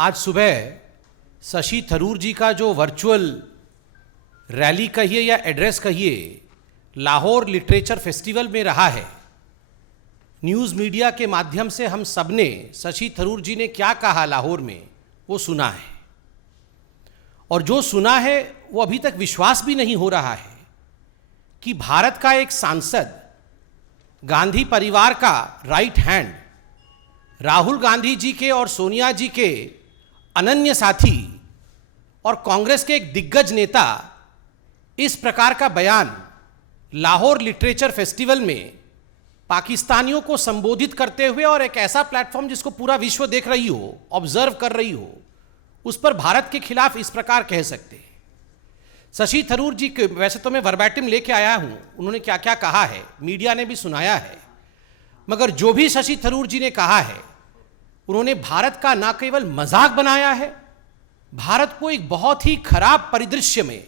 आज सुबह शशि थरूर जी का जो वर्चुअल रैली कहिए या एड्रेस कहिए लाहौर लिटरेचर फेस्टिवल में रहा है, न्यूज़ मीडिया के माध्यम से हम सबने शशि थरूर जी ने क्या कहा लाहौर में वो सुना है, और जो सुना है वो अभी तक विश्वास भी नहीं हो रहा है कि भारत का एक सांसद, गांधी परिवार का राइट हैंड, राहुल गांधी जी के और सोनिया जी के अनन्य साथी और कांग्रेस के एक दिग्गज नेता इस प्रकार का बयान लाहौर लिटरेचर फेस्टिवल में पाकिस्तानियों को संबोधित करते हुए, और एक ऐसा प्लेटफॉर्म जिसको पूरा विश्व देख रही हो, ऑब्जर्व कर रही हो, उस पर भारत के खिलाफ इस प्रकार कह सकते हैं। शशि थरूर जी के वैसे तो मैं वर्बैटिम लेके आया हूं, उन्होंने क्या क्या कहा है मीडिया ने भी सुनाया है, मगर जो भी शशि थरूर जी ने कहा है उन्होंने भारत का ना केवल मजाक बनाया है, भारत को एक बहुत ही खराब परिदृश्य में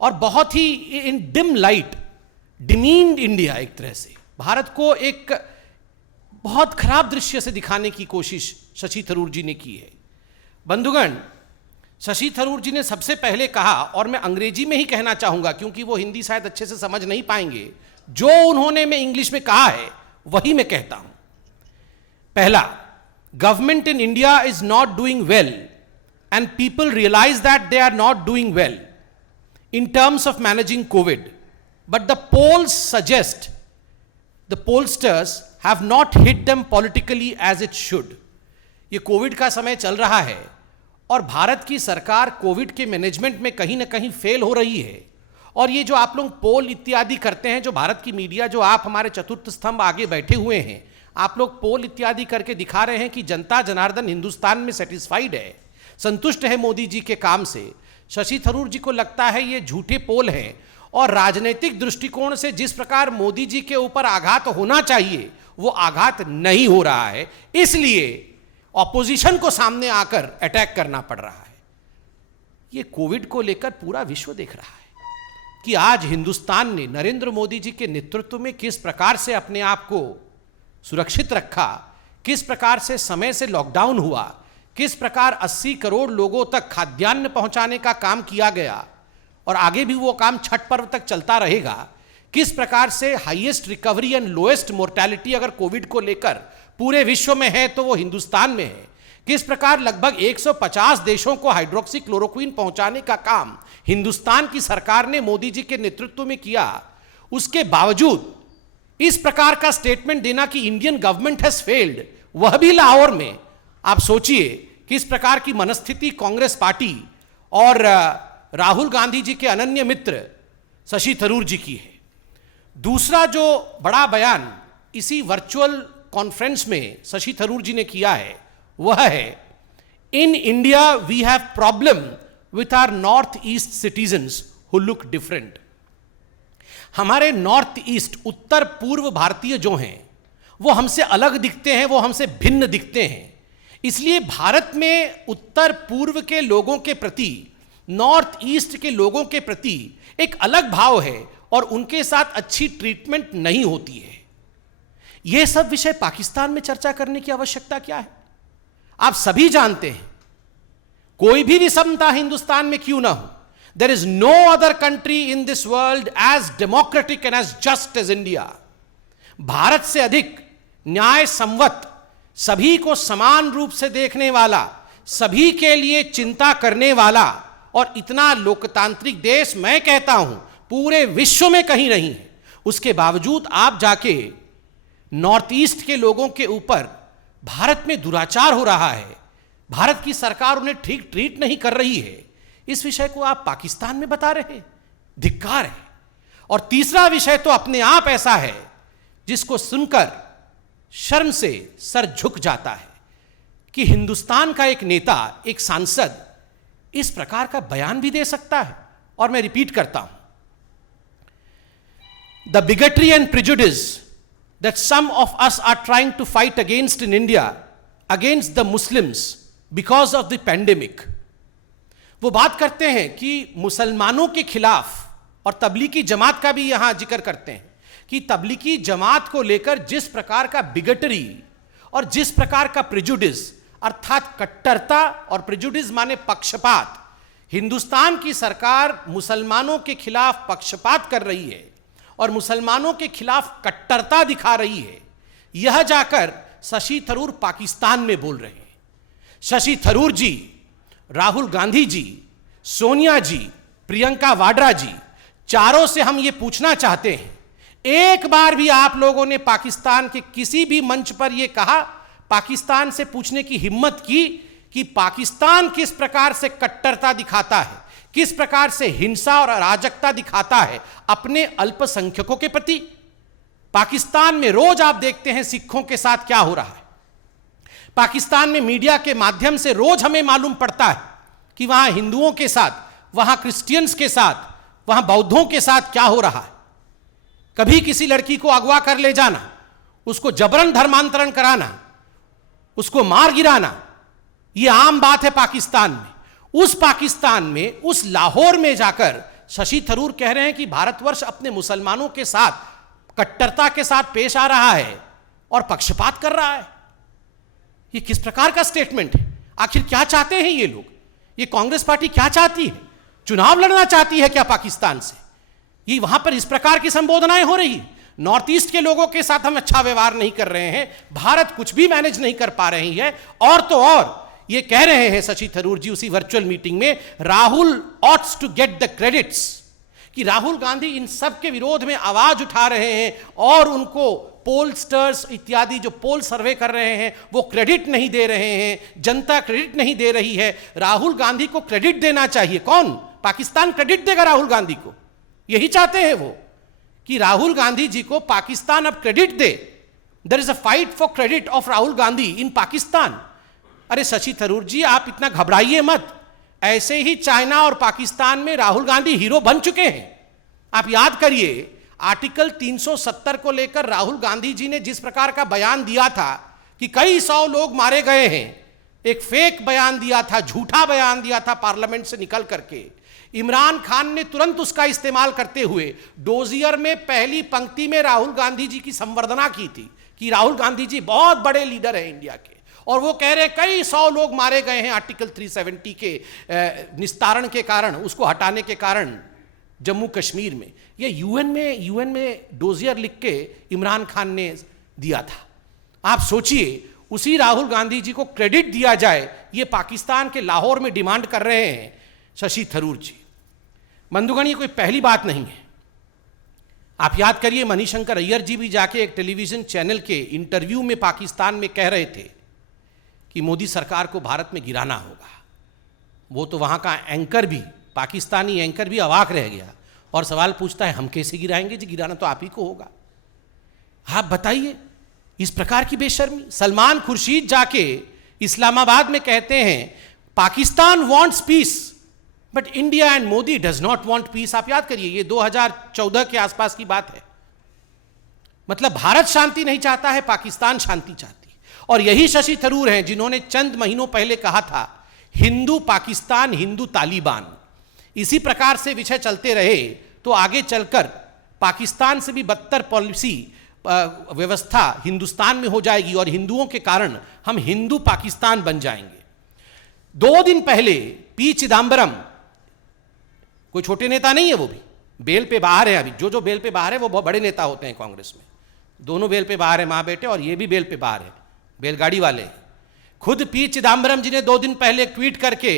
और बहुत ही इन डिम लाइट डिमीन्ड इंडिया, एक तरह से भारत को एक बहुत खराब दृश्य से दिखाने की कोशिश शशि थरूर जी ने की है। बंधुगण, शशि थरूर जी ने सबसे पहले कहा, और मैं अंग्रेजी में ही कहना चाहूंगा क्योंकि वो हिंदी शायद अच्छे से समझ नहीं पाएंगे, जो उन्होंने मैं इंग्लिश में कहा है वही मैं कहता हूं। पहला, government in India is not doing well and people realise that they are not doing well in terms of managing COVID, but the polls suggest the pollsters have not hit them politically as it should. ये Covid का समय चल रहा है और भारत की सरकार Covid के मैनेजमेंट में कहीं ना कहीं फेल हो रही है, और ये जो आप लोग पोल इत्यादि करते हैं, जो भारत की मीडिया, जो आप हमारे चतुर्थ स्तंभ आगे बैठे हुए हैं, आप लोग पोल इत्यादि करके दिखा रहे हैं कि जनता जनार्दन हिंदुस्तान में सेटिस्फाइड है, संतुष्ट है मोदी जी के काम से। शशि थरूर जी को लगता है ये झूठे पोल हैं, और राजनीतिक दृष्टिकोण से जिस प्रकार मोदी जी के ऊपर आघात होना चाहिए वो आघात नहीं हो रहा है, इसलिए ऑपोजिशन को सामने आकर अटैक करना पड़ रहा है। ये कोविड को लेकर पूरा विश्व देख रहा है कि आज हिंदुस्तान ने नरेंद्र मोदी जी के नेतृत्व में किस प्रकार से अपने आप को सुरक्षित रखा, किस प्रकार से समय से लॉकडाउन हुआ, किस प्रकार 80 करोड़ लोगों तक खाद्यान्न पहुंचाने का काम किया गया, और आगे भी वो काम छठ पर्व तक चलता रहेगा, किस प्रकार से highest recovery and lowest mortality अगर कोविड को लेकर पूरे विश्व में है तो वो हिंदुस्तान में है, किस प्रकार लगभग 150 देशों को हाइड्रोक्सी क्लोरोक्विन पहुंचाने का काम हिंदुस्तान की सरकार ने मोदी जी के नेतृत्व में किया, उसके बावजूद इस प्रकार का स्टेटमेंट देना कि इंडियन गवर्नमेंट हैज फेल्ड, वह भी लाहौर में। आप सोचिए किस प्रकार की मनस्थिति कांग्रेस पार्टी और राहुल गांधी जी के अनन्य मित्र शशि थरूर जी की है। दूसरा जो बड़ा बयान इसी वर्चुअल कॉन्फ्रेंस में शशि थरूर जी ने किया है वह है, in India we have problem with our north east citizens who look different. हमारे नॉर्थ ईस्ट, उत्तर पूर्व भारतीय जो हैं वो हमसे अलग दिखते हैं, वो हमसे भिन्न दिखते हैं, इसलिए भारत में उत्तर पूर्व के लोगों के प्रति, नॉर्थ ईस्ट के लोगों के प्रति एक अलग भाव है और उनके साथ अच्छी ट्रीटमेंट नहीं होती है। यह सब विषय पाकिस्तान में चर्चा करने की आवश्यकता क्या है? आप सभी जानते हैं कोई भी विषमता हिंदुस्तान में क्यों ना हो, there is no other country in this world as democratic and as just as India. Bharat से अधिक न्याय संवत, सभी को समान रूप से देखने वाला, सभी के लिए चिंता करने वाला और इतना लोकतांत्रिक देश मैं कहता हूं पूरे विश्व में कहीं नहीं है। उसके बावजूद आप जाके नॉर्थ ईस्ट के लोगों के ऊपर भारत में दुराचार हो रहा है, भारत की सरकार उन्हें ठीक ट्रीट नहीं कर रही है, इस विषय को आप पाकिस्तान में बता रहे हैं, धिक्कार है। और तीसरा विषय तो अपने आप ऐसा है जिसको सुनकर शर्म से सर झुक जाता है कि हिंदुस्तान का एक नेता, एक सांसद इस प्रकार का बयान भी दे सकता है। और मैं रिपीट करता हूं, the bigotry and prejudice that some of us are trying to fight against in India against the Muslims because of the pandemic. वो बात करते हैं कि मुसलमानों के खिलाफ, और तबलीगी जमात का भी यहां जिक्र करते हैं कि तबलीगी जमात को लेकर जिस प्रकार का बिगटरी और जिस प्रकार का प्रिजुडिस अर्थात कट्टरता और प्रेजुडिस माने पक्षपात। हिंदुस्तान की सरकार मुसलमानों के खिलाफ पक्षपात कर रही है और मुसलमानों के खिलाफ कट्टरता दिखा रही है। यह जाकर शशि थरूर पाकिस्तान में बोल रहे हैं। शशि थरूर जी, राहुल गांधी जी, सोनिया जी, प्रियंका वाड्रा जी, चारों से हम ये पूछना चाहते हैं, एक बार भी आप लोगों ने पाकिस्तान के किसी भी मंच पर यह कहा, पाकिस्तान से पूछने की हिम्मत की कि पाकिस्तान किस प्रकार से कट्टरता दिखाता है, किस प्रकार से हिंसा और अराजकता दिखाता है अपने अल्पसंख्यकों के प्रति? पाकिस्तान में रोज आप देखते हैं सिखों के साथ क्या हो रहा है। पाकिस्तान में मीडिया के माध्यम से रोज हमें मालूम पड़ता है कि वहां हिंदुओं के साथ, वहां क्रिश्चियंस के साथ, वहां बौद्धों के साथ क्या हो रहा है। कभी किसी लड़की को अगवा कर ले जाना, उसको जबरन धर्मांतरण कराना, उसको मार गिराना, यह आम बात है पाकिस्तान में। उस पाकिस्तान में, उस लाहौर में जाकर शशि थरूर कह रहे हैं कि भारतवर्ष अपने मुसलमानों के साथ कट्टरता के साथ पेश आ रहा है और पक्षपात कर रहा है। यह किस प्रकार का स्टेटमेंट है? आखिर क्या चाहते हैं ये लोग? ये कांग्रेस पार्टी क्या चाहती है? चुनाव लड़ना चाहती है क्या पाकिस्तान से? ये वहां पर इस प्रकार की संबोधनाएं हो रही है। नॉर्थ ईस्ट के लोगों के साथ हम अच्छा व्यवहार नहीं कर रहे हैं, भारत कुछ भी मैनेज नहीं कर पा रही है। और तो और ये कह रहे हैं शशि थरूर जी उसी वर्चुअल मीटिंग में, Rahul oughts to get the credits, कि राहुल गांधी इन सब के विरोध में आवाज उठा रहे हैं और उनको पोलस्टर्स इत्यादि जो पोल सर्वे कर रहे हैं वो क्रेडिट नहीं दे रहे हैं, जनता क्रेडिट नहीं दे रही है। राहुल गांधी को क्रेडिट देना चाहिए। कौन? पाकिस्तान क्रेडिट देगा राहुल गांधी को? यही चाहते हैं वो कि राहुल गांधी जी को पाकिस्तान अब क्रेडिट दे। There is a fight for credit of Rahul Gandhi in Pakistan. अरे शशि थरूर जी, आप इतना घबराइए मत। ऐसे ही चाइना और पाकिस्तान में राहुल गांधी हीरो बन चुके हैं। आप याद करिए, आर्टिकल 370 को लेकर राहुल गांधी जी ने जिस प्रकार का बयान दिया था कि कई 100 लोग मारे गए हैं, एक फेक बयान दिया था, झूठा बयान दिया था पार्लियामेंट से निकल करके। इमरान खान ने तुरंत उसका इस्तेमाल करते हुए डोजियर में पहली पंक्ति में राहुल गांधी जी की संवर्धना की थी कि राहुल गांधी जी बहुत बड़े लीडर हैं इंडिया के, और वो कह रहे हैं कई 100 लोग मारे गए हैं आर्टिकल 370 के निस्तारण के कारण, उसको हटाने के कारण जम्मू कश्मीर में। ये यूएन में डोजियर लिख के इमरान खान ने दिया था। आप सोचिए, उसी राहुल गांधी जी को क्रेडिट दिया जाए, ये पाकिस्तान के लाहौर में डिमांड कर रहे हैं शशि थरूर जी। बंधुगण, ये कोई पहली बात नहीं है। आप याद करिए, मणिशंकर अय्यर जी भी जाके एक टेलीविजन चैनल के इंटरव्यू में पाकिस्तान में कह रहे थे कि मोदी सरकार को भारत में गिराना होगा। वो तो वहाँ का एंकर भी, पाकिस्तानी एंकर भी अवाक रह गया और सवाल पूछता है, हम कैसे गिराएंगे जी? गिराना तो आप ही को होगा। आप बताइए, इस प्रकार की बेशर्मी। सलमान खुर्शीद जाके इस्लामाबाद में कहते हैं Pakistan wants peace but India and Modi does not want peace. आप याद करिए, ये 2014 के आसपास की बात है। मतलब भारत शांति नहीं चाहता है, पाकिस्तान शांति चाहती। और यही शशि थरूर हैं जिन्होंने चंद महीनों पहले कहा था, हिंदू पाकिस्तान, हिंदू तालिबान। इसी प्रकार से विषय चलते रहे तो आगे चलकर पाकिस्तान से भी बदतर पॉलिसी व्यवस्था हिंदुस्तान में हो जाएगी और हिंदुओं के कारण हम हिंदू पाकिस्तान बन जाएंगे। 2 दिन पहले पी चिदम्बरम, कोई छोटे नेता नहीं है, वो भी बेल पे बाहर है। अभी जो बेल पे बाहर है वो बहुत बड़े नेता होते हैं कांग्रेस में। दोनों बेल पे बाहर है, मां बेटे, और ये भी बेल पे बाहर है, बेलगाड़ी वाले। खुद पी चिदम्बरम जी ने 2 दिन पहले ट्वीट करके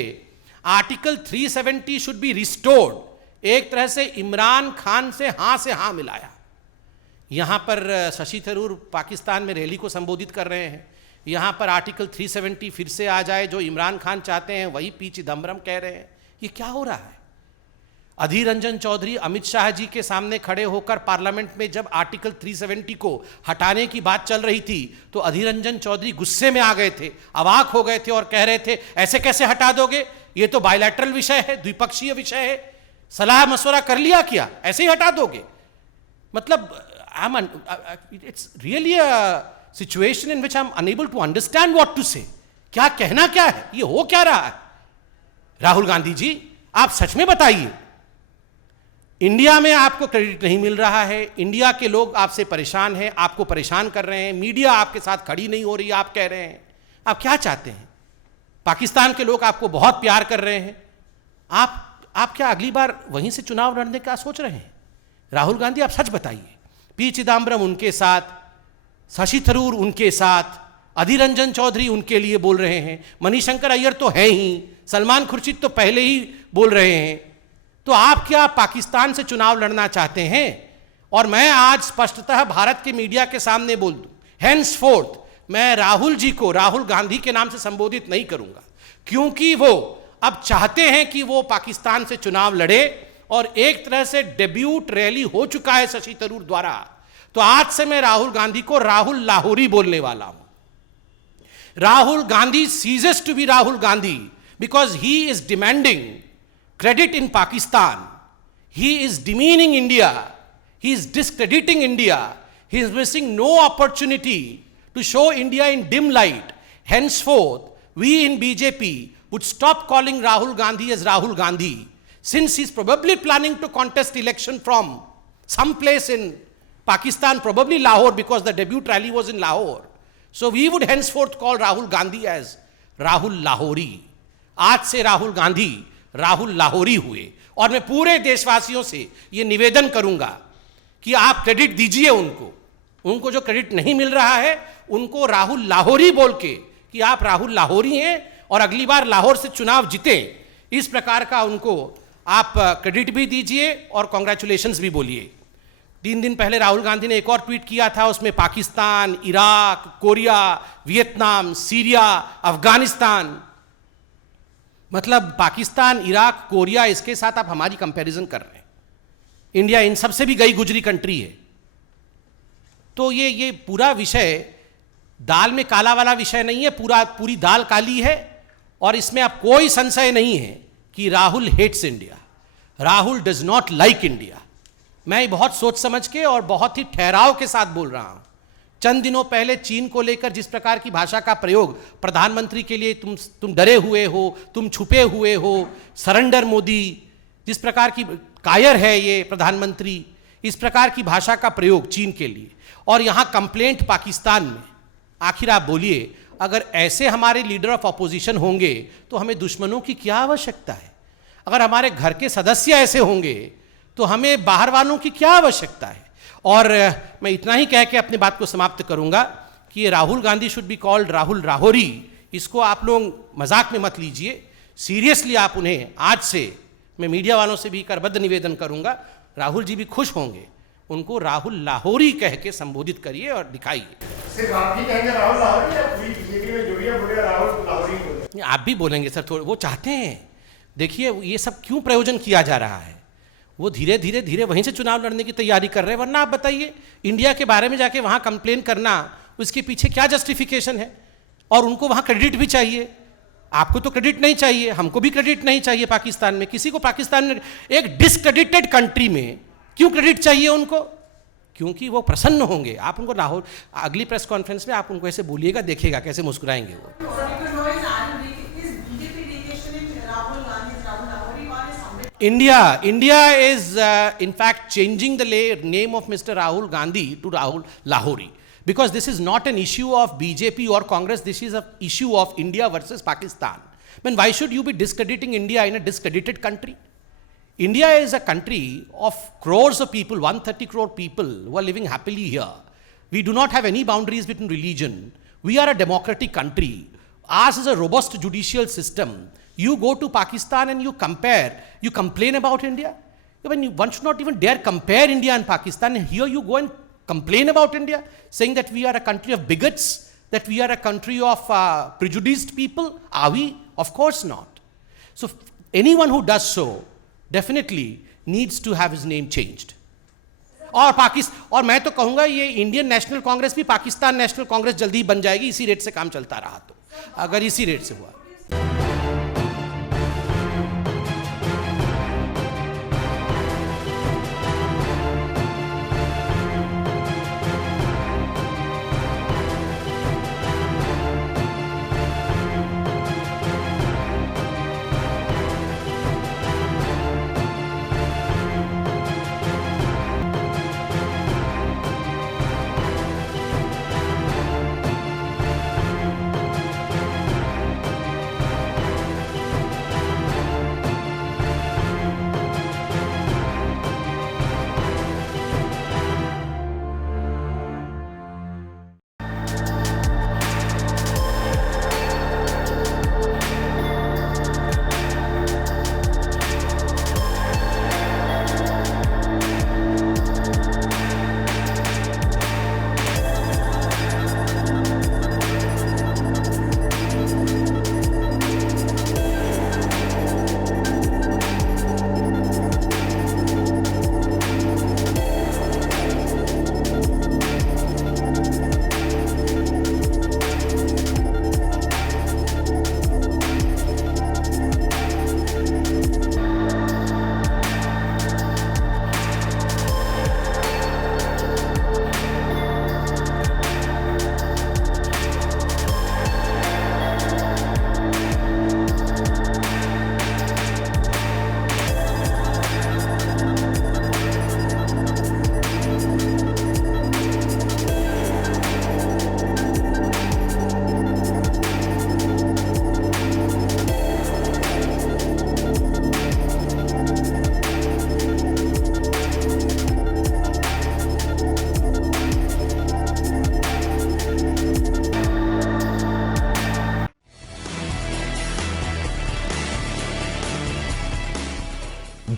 आर्टिकल 370 शुड बी रिस्टोर्ड, एक तरह से इमरान खान से हां मिलाया। यहां पर शशि थरूर पाकिस्तान में रैली को संबोधित कर रहे हैं, यहां पर आर्टिकल 370 फिर से आ जाए, जो इमरान खान चाहते हैं वही पी चिदम्बरम कह रहे हैं। ये क्या हो रहा है? अधीर रंजन चौधरी अमित शाह जी के सामने खड़े होकर पार्लियामेंट में जब आर्टिकल 370 को हटाने की बात चल रही थी तो अधीर रंजन चौधरी गुस्से में आ गए थे, अवाक हो गए थे और कह रहे थे ऐसे कैसे हटा दोगे, ये तो बायलैटरल विषय है, द्विपक्षीय विषय है, सलाह मशवरा कर लिया क्या, ऐसे ही हटा दोगे? मतलब it's really a situation in which I am unable to understand what to say. क्या कहना क्या है, ये हो क्या रहा है? राहुल गांधी जी, आप सच में बताइए, इंडिया में आपको क्रेडिट नहीं मिल रहा है, इंडिया के लोग आपसे परेशान हैं, आपको परेशान कर रहे हैं, मीडिया आपके साथ खड़ी नहीं हो रही, आप कह रहे हैं, आप क्या चाहते हैं? पाकिस्तान के लोग आपको बहुत प्यार कर रहे हैं। आप क्या अगली बार वहीं से चुनाव लड़ने का सोच रहे हैं? राहुल गांधी, आप सच बताइए। पी चिदम्बरम उनके साथ, शशि थरूर उनके साथ, अधीर रंजन चौधरी उनके लिए बोल रहे हैं, मणिशंकर अय्यर तो है ही, सलमान खुर्शीद तो पहले ही बोल रहे हैं। तो आप क्या पाकिस्तान से चुनाव लड़ना चाहते हैं? और मैं आज स्पष्टतः भारत के मीडिया के सामने बोल दूं, हेंसफोर्थ मैं राहुल जी को राहुल गांधी के नाम से संबोधित नहीं करूंगा, क्योंकि वो अब चाहते हैं कि वो पाकिस्तान से चुनाव लड़े और एक तरह से डेब्यूट रैली हो चुका है शशि थरूर द्वारा। तो आज से मैं राहुल गांधी को राहुल लाहौरी बोलने वाला हूं। Rahul Gandhi ceases to be Rahul Gandhi because he is demanding credit in Pakistan. He is demeaning India. He is discrediting India. He is missing no opportunity to show India in dim light. Henceforth, we in BJP would stop calling Rahul Gandhi as Rahul Gandhi, since he is probably planning to contest election from some place in Pakistan, probably Lahore, because the debut rally was in Lahore. So we would henceforth call Rahul Gandhi as Rahul Lahori. आज से राहुल गांधी राहुल लाहौरी हुए। और मैं पूरे देशवासियों से ये निवेदन करूंगा कि आप क्रेडिट दीजिए उनको जो क्रेडिट नहीं मिल रहा है उनको राहुल लाहौरी बोल के कि आप राहुल लाहौरी हैं और अगली बार लाहौर से चुनाव जीते, इस प्रकार का उनको आप क्रेडिट भी दीजिए और कॉन्ग्रेचुलेशंस भी बोलिए। 3 दिन पहले राहुल गांधी ने एक और ट्वीट किया था, उसमें Pakistan, Iraq, Korea, Vietnam, Syria, Afghanistan, मतलब पाकिस्तान, इराक, कोरिया, इसके साथ आप हमारी कंपैरिजन कर रहे हैं। इंडिया इन सब से भी गई गुजरी कंट्री है। तो ये पूरा विषय दाल में काला वाला विषय नहीं है, पूरी दाल काली है। और इसमें अब कोई संशय नहीं है कि Rahul hates India, Rahul does not like India. मैं बहुत सोच समझ के और बहुत ही ठहराव के साथ बोल रहा हूं। चंद दिनों पहले चीन को लेकर जिस प्रकार की भाषा का प्रयोग प्रधानमंत्री के लिए, तुम डरे हुए हो, तुम छुपे हुए हो, सरेंडर मोदी, जिस प्रकार की कायर है ये प्रधानमंत्री, इस प्रकार की भाषा का प्रयोग चीन के लिए, और यहां कंप्लेंट पाकिस्तान में। आखिर आप बोलिए, अगर ऐसे हमारे लीडर ऑफ अपोजिशन होंगे तो हमें दुश्मनों की क्या आवश्यकता है? अगर हमारे घर के सदस्य ऐसे होंगे तो हमें बाहर वालों की क्या आवश्यकता है? और मैं इतना ही कह के अपनी बात को समाप्त करूंगा कि ये Rahul Gandhi should be called Rahul Lahori. इसको आप लोग मजाक में मत लीजिए, सीरियसली आप उन्हें आज से, मैं मीडिया वालों से भी करबद्ध निवेदन करूंगा, राहुल जी भी खुश होंगे, उनको राहुल लाहौरी कह के संबोधित करिए और दिखाइए। सिर्फ आप ही कहेंगे राहुल लाहौरी या पूरी बीजेपी में जो भी है बोले राहुल लाहौरी? आप भी बोलेंगे सर, थोड़े वो चाहते हैं। देखिए ये सब क्यों प्रयोजन किया जा रहा है, वो धीरे धीरे वहीं से चुनाव लड़ने की तैयारी कर रहे हैं। वरना आप बताइए, इंडिया के बारे में जाके वहां कंप्लेन करना, उसके पीछे क्या जस्टिफिकेशन है? और उनको वहां क्रेडिट भी चाहिए। आपको तो क्रेडिट नहीं चाहिए, हमको भी क्रेडिट नहीं चाहिए। पाकिस्तान में किसी को, पाकिस्तान में एक डिसक्रेडिटेड कंट्री में क्यों क्रेडिट चाहिए उनको? क्योंकि वो प्रसन्न होंगे। आप उनको लाहौर, अगली प्रेस कॉन्फ्रेंस में आप उनको ऐसे बोलिएगा, देखिएगा कैसे मुस्कुराएंगे वो। India is in fact changing the name of Mr. Rahul Gandhi to Rahul Lahori, because this is not an issue of BJP or Congress. This is an issue of India versus Pakistan. I mean, why should you be discrediting India in a discredited country? India is a country of crores of people, 130 crore people who are living happily here. We do not have any boundaries between religion. We are a democratic country. Ours is a robust judicial system. You go to Pakistan and you complain about India. I mean, one should not even dare compare India and Pakistan. And here you go and complain about India, saying that we are a country of bigots, that we are a country of prejudiced people. Are we? Of course not. So anyone who does so definitely needs to have his name changed. और मैं तो कहूंगा ये Indian national Congress भी Pakistan national Congress जल्दी ही बन जाएगी, इसी रेट से काम चलता रहा तो, अगर इसी रेट से हुआ।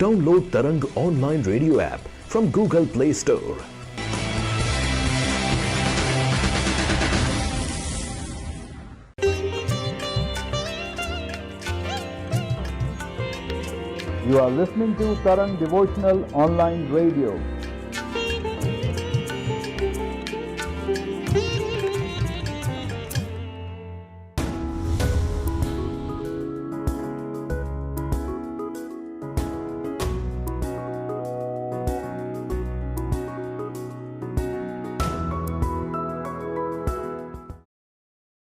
Download Tarang online radio app from Google Play Store. You are listening to Tarang Devotional Online Radio.